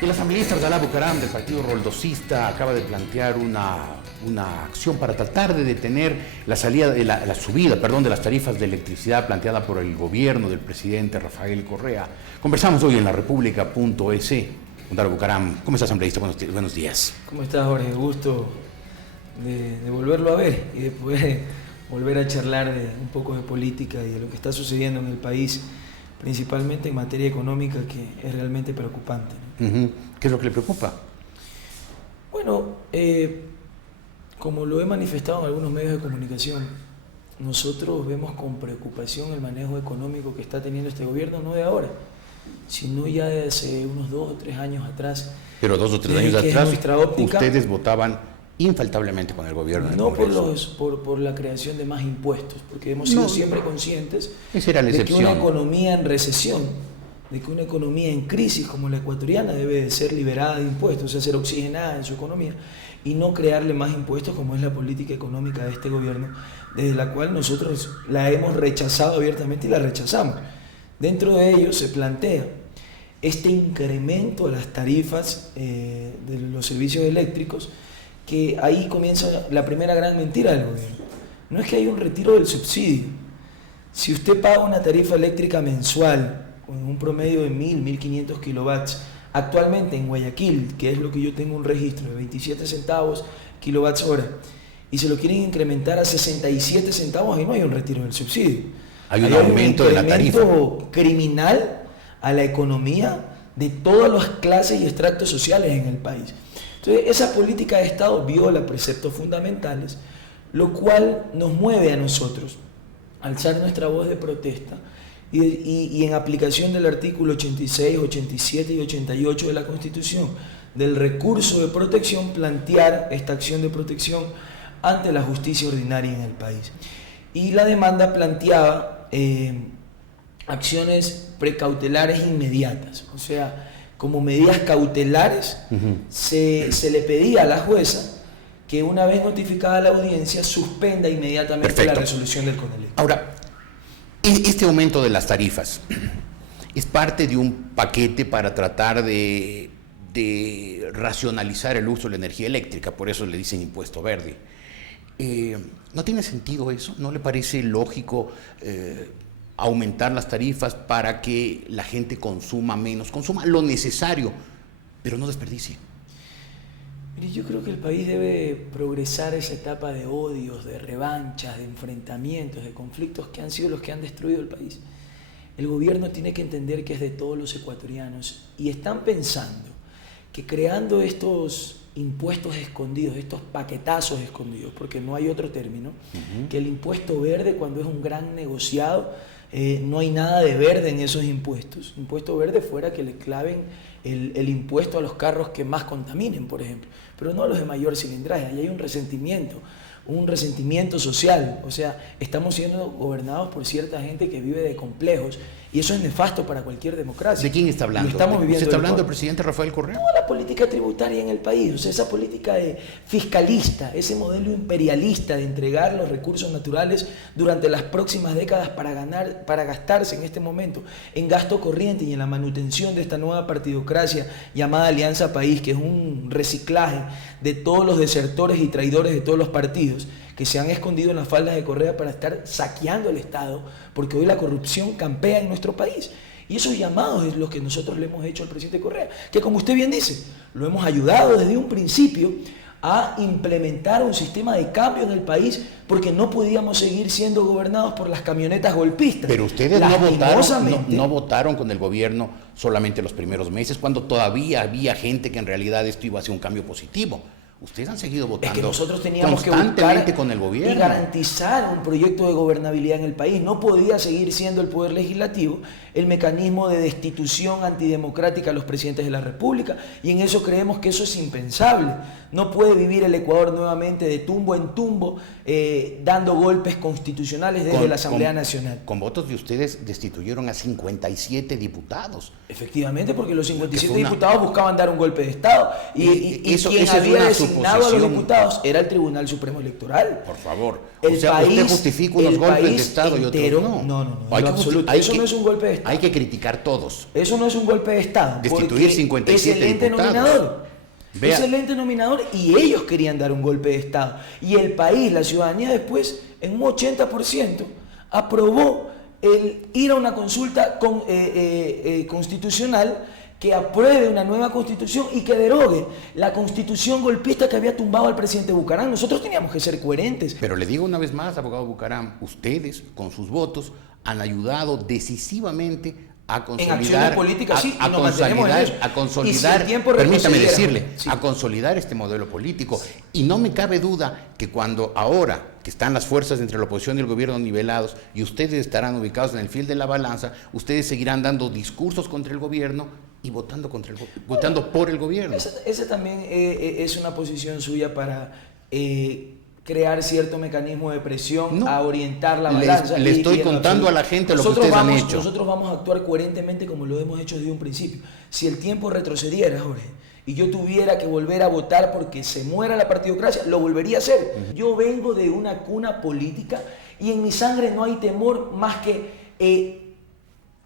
El asambleísta Abdalá Bucaram del Partido Roldosista acaba de plantear una acción para tratar de detener la subida de las tarifas de electricidad planteada por el gobierno del presidente Rafael Correa. Conversamos hoy en la República.es. Abdalá Bucaram, ¿cómo está, asambleísta? Buenos días. ¿Cómo estás, Jorge? Gusto de volverlo a ver y de poder volver a charlar de un poco de política y de lo que está sucediendo en el país, principalmente en materia económica, que es realmente preocupante, ¿no? ¿Qué es lo que le preocupa? Bueno, como lo he manifestado en algunos medios de comunicación, nosotros vemos con preocupación el manejo económico que está teniendo este gobierno, no de ahora, sino ya de hace unos 2 o 3 años atrás. Pero 2 o 3 años atrás, ustedes votaban infaltablemente con el gobierno. No por la creación de más impuestos, porque hemos sido siempre conscientes de que una economía en recesión, de que una economía en crisis como la ecuatoriana debe de ser liberada de impuestos, o sea, ser oxigenada en su economía y no crearle más impuestos, como es la política económica de este gobierno, desde la cual nosotros la hemos rechazado abiertamente y la rechazamos. Dentro de ello se plantea este incremento a las tarifas de los servicios eléctricos, que ahí comienza la primera gran mentira del gobierno. No es que haya un retiro del subsidio. Si usted paga una tarifa eléctrica mensual con un promedio de 1.500 kilovatios, actualmente en Guayaquil, que es lo que yo tengo un registro de 27 centavos kilovatios hora, y se lo quieren incrementar a 67 centavos, ahí no hay un retiro del subsidio. Hay un aumento de la tarifa. Hay un incremento criminal a la economía de todas las clases y extractos sociales en el país. Entonces, esa política de Estado viola preceptos fundamentales, lo cual nos mueve a nosotros a alzar nuestra voz de protesta y en aplicación del artículo 86, 87 y 88 de la Constitución, del recurso de protección, plantear esta acción de protección ante la justicia ordinaria en el país. Y la demanda planteaba acciones precautelares inmediatas, o sea, como medidas cautelares, se le pedía a la jueza que una vez notificada la audiencia suspenda inmediatamente la resolución del CONALEC. Ahora, este aumento de las tarifas es parte de un paquete para tratar de racionalizar el uso de la energía eléctrica, por eso le dicen impuesto verde. ¿No tiene sentido eso? ¿No le parece lógico aumentar las tarifas para que la gente consuma menos, consuma lo necesario, pero no desperdicie? Mire, yo creo que el país debe progresar esa etapa de odios, de revanchas, de enfrentamientos, de conflictos que han sido los que han destruido el país. El gobierno tiene que entender que es de todos los ecuatorianos y están pensando que creando estos impuestos escondidos, estos paquetazos escondidos, porque no hay otro término, que el impuesto verde, cuando es un gran negociado, no hay nada de verde en esos impuestos. Impuesto verde fuera que le claven el impuesto a los carros que más contaminen, por ejemplo, pero no a los de mayor cilindraje. Ahí hay un resentimiento social, o sea, estamos siendo gobernados por cierta gente que vive de complejos y eso es nefasto para cualquier democracia. ¿De quién está hablando? ¿Usted está hablando del presidente Rafael Correa? No, la política tributaria en el país, o sea, esa política fiscalista, ese modelo imperialista de entregar los recursos naturales durante las próximas décadas para gastarse en este momento en gasto corriente y en la manutención de esta nueva partidocracia llamada Alianza País, que es un reciclaje de todos los desertores y traidores de todos los partidos que se han escondido en las faldas de Correa para estar saqueando el Estado, porque hoy la corrupción campea en nuestro país. Y esos llamados es lo que nosotros le hemos hecho al presidente Correa, que como usted bien dice, lo hemos ayudado desde un principio a implementar un sistema de cambio en el país, porque no podíamos seguir siendo gobernados por las camionetas golpistas. Pero ustedes no votaron con el gobierno solamente los primeros meses, cuando todavía había gente que en realidad esto iba a ser un cambio positivo. Ustedes han seguido votando. Es que nosotros teníamos constantemente que con el gobierno y garantizar un proyecto de gobernabilidad en el país. No podía seguir siendo el Poder Legislativo el mecanismo de destitución antidemocrática a los presidentes de la República, y en eso creemos que eso es impensable. No puede vivir el Ecuador nuevamente de tumbo en tumbo, dando golpes constitucionales desde la Asamblea Nacional. Con votos de ustedes destituyeron a 57 diputados. Efectivamente, porque los 57 diputados buscaban dar un golpe de Estado. Y eso quien es había una decidido asignado a los diputados era el Tribunal Supremo Electoral. Por favor. Usted justifica unos golpes de Estado entero, y otros no. No, en absoluto. Eso no es un golpe de Estado. Hay que criticar todos. Eso no es un golpe de Estado. Destituir 57 diputados. Es el ente nominador y ellos querían dar un golpe de Estado. Y el país, la ciudadanía después, en un 80%, aprobó el ir a una consulta constitucional que apruebe una nueva constitución y que derogue la constitución golpista que había tumbado al presidente Bucaram. Nosotros teníamos que ser coherentes. Pero le digo una vez más, abogado Bucaram, ustedes con sus votos han ayudado decisivamente a consolidar, a consolidar, permítame decirle, a consolidar este modelo político. Y no me cabe duda que cuando ahora que están las fuerzas entre la oposición y el gobierno nivelados y ustedes estarán ubicados en el fiel de la balanza, ustedes seguirán dando discursos contra el gobierno y votando por el gobierno. Esa también es una posición suya para crear cierto mecanismo de presión, a orientar la balanza. Le estoy contando a la gente lo que ustedes han hecho. Nosotros vamos a actuar coherentemente como lo hemos hecho desde un principio. Si el tiempo retrocediera, Jorge, y yo tuviera que volver a votar porque se muera la partidocracia, lo volvería a hacer. Yo vengo de una cuna política y en mi sangre no hay temor más que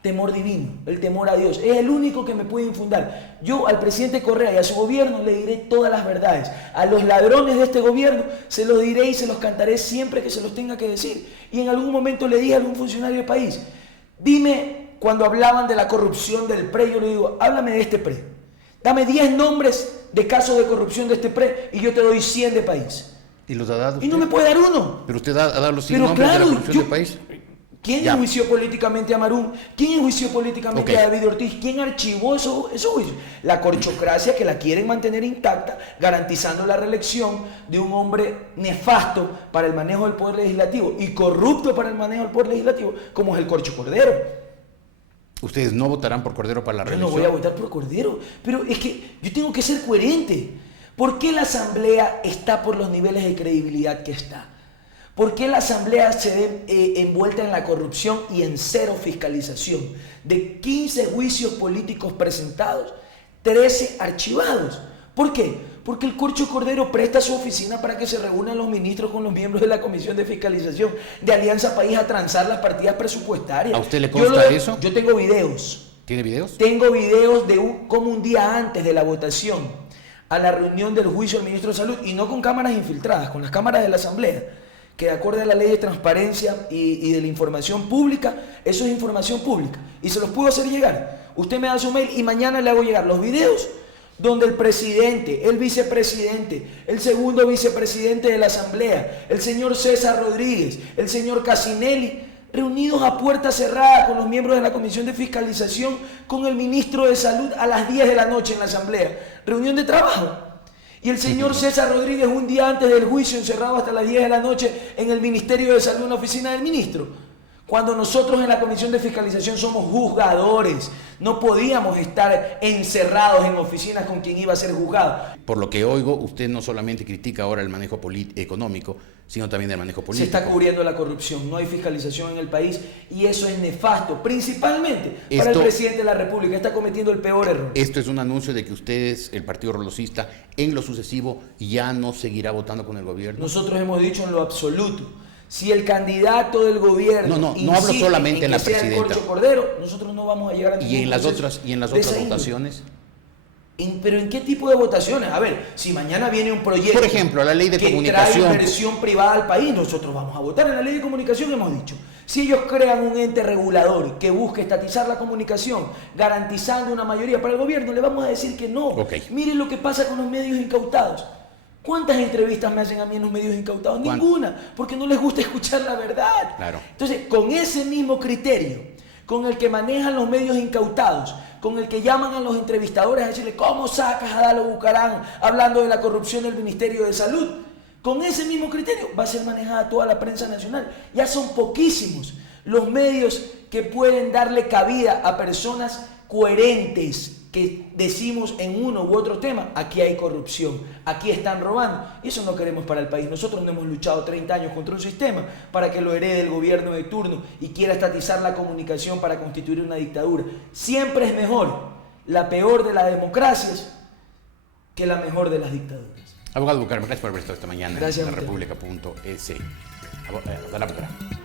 temor divino, el temor a Dios. Es el único que me puede infundar. Yo al presidente Correa y a su gobierno le diré todas las verdades. A los ladrones de este gobierno se los diré y se los cantaré siempre que se los tenga que decir. Y en algún momento le dije a algún funcionario del país, dime, cuando hablaban de la corrupción del PRE, yo le digo, háblame de este PRE. Dame 10 nombres de casos de corrupción de este PRE y yo te doy 100 de país. ¿Y los ha dado usted? Y no me puede dar uno. Pero usted ha dado los 100 nombres de la corrupción del país. ¿Quién enjuició políticamente a Marún? ¿Quién enjuició políticamente a David Ortiz? ¿Quién archivó esos juicios? La corchocracia, que la quieren mantener intacta, garantizando la reelección de un hombre nefasto para el manejo del poder legislativo y corrupto para el manejo del poder legislativo, como es el Corcho Cordero. ¿Ustedes no votarán por Cordero para la reelección? Yo no voy a votar por Cordero, pero es que yo tengo que ser coherente. ¿Por qué la Asamblea está por los niveles de credibilidad que está? ¿Por qué la Asamblea se ve envuelta en la corrupción y en cero fiscalización? De 15 juicios políticos presentados, 13 archivados. ¿Por qué? Porque el Corcho Cordero presta su oficina para que se reúnan los ministros con los miembros de la Comisión de Fiscalización de Alianza País a transar las partidas presupuestarias. ¿A usted le consta eso? Yo tengo videos. ¿Tiene videos? Tengo videos de como un día antes de la votación a la reunión del juicio del ministro de Salud, y no con cámaras infiltradas, con las cámaras de la Asamblea, que de acuerdo a la ley de transparencia y de la información pública, eso es información pública y se los puedo hacer llegar. Usted me da su mail y mañana le hago llegar los videos donde el presidente, el vicepresidente, el segundo vicepresidente de la Asamblea, el señor César Rodríguez, el señor Casinelli, reunidos a puerta cerrada con los miembros de la Comisión de Fiscalización, con el ministro de Salud a las 10 de la noche en la Asamblea, reunión de trabajo. Y el señor César Rodríguez un día antes del juicio encerrado hasta las 10 de la noche en el Ministerio de Salud, en la oficina del ministro. Cuando nosotros en la Comisión de Fiscalización somos juzgadores, no podíamos estar encerrados en oficinas con quien iba a ser juzgado. Por lo que oigo, usted no solamente critica ahora el manejo económico, sino también el manejo político. Se está cubriendo la corrupción, no hay fiscalización en el país y eso es nefasto, principalmente para el presidente de la República. Está cometiendo el peor error. Esto es un anuncio de que ustedes, el Partido Rolosista, en lo sucesivo ya no seguirá votando con el gobierno. Nosotros hemos dicho en lo absoluto, si el candidato del gobierno no hablo solamente en la presidenta. El Corcho Cordero, nosotros no vamos a llegar a ningún ¿Y en las otras votaciones? ¿Pero en qué tipo de votaciones? A ver, si mañana viene un proyecto, por ejemplo, la ley de comunicación, que trae inversión privada al país, nosotros vamos a votar en la ley de comunicación, hemos dicho. Si ellos crean un ente regulador que busque estatizar la comunicación, garantizando una mayoría para el gobierno, le vamos a decir que no. Miren lo que pasa con los medios incautados. ¿Cuántas entrevistas me hacen a mí en los medios incautados? Ninguna, porque no les gusta escuchar la verdad. Claro. Entonces, con ese mismo criterio, con el que manejan los medios incautados, con el que llaman a los entrevistadores a decirle ¿cómo sacas a Dalo Bucaram hablando de la corrupción del Ministerio de Salud? Con ese mismo criterio va a ser manejada toda la prensa nacional. Ya son poquísimos los medios que pueden darle cabida a personas coherentes, que decimos en uno u otro tema, aquí hay corrupción, aquí están robando, y eso no queremos para el país. Nosotros no hemos luchado 30 años contra un sistema para que lo herede el gobierno de turno y quiera estatizar la comunicación para constituir una dictadura. Siempre es mejor la peor de las democracias que la mejor de las dictaduras. Abogado Bucaram, gracias por haber estado esta mañana gracias en la República.es. Hasta la próxima.